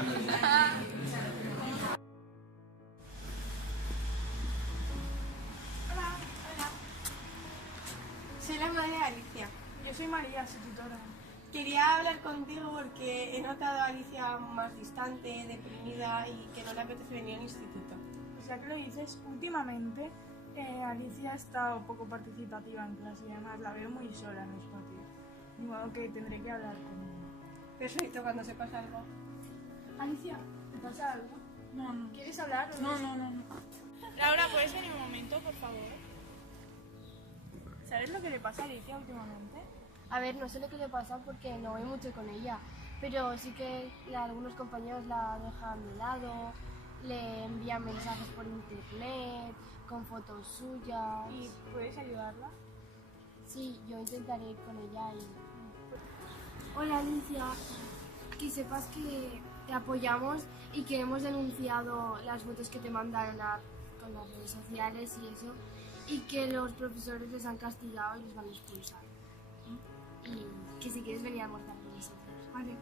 Hola. Soy la madre de Alicia. Yo soy María, su tutora. Quería hablar contigo porque he notado a Alicia más distante, deprimida y que no le apetece venir al instituto. Pues ya que lo dices, últimamente Alicia ha estado poco participativa en clase y además la veo muy sola en los patios. De modo que tendré que hablar con ella. Perfecto, cuando sepas algo. Alicia, ¿te pasa algo? No. ¿Quieres hablar? No. Laura, ¿puedes venir un momento, por favor? ¿Sabes lo que le pasa a Alicia últimamente? A ver, no sé lo que le pasa porque no voy mucho con ella, pero sí que algunos compañeros la dejan de lado, le envían mensajes por internet, con fotos suyas. ¿Y puedes ayudarla? Sí, yo intentaré ir con ella y... Hola Alicia, que sepas que te apoyamos y que hemos denunciado las fotos que te mandaron con las redes sociales y eso, y que los profesores les han castigado y les van a expulsar. Y que si quieres venir a almorzar con nosotros. Vale.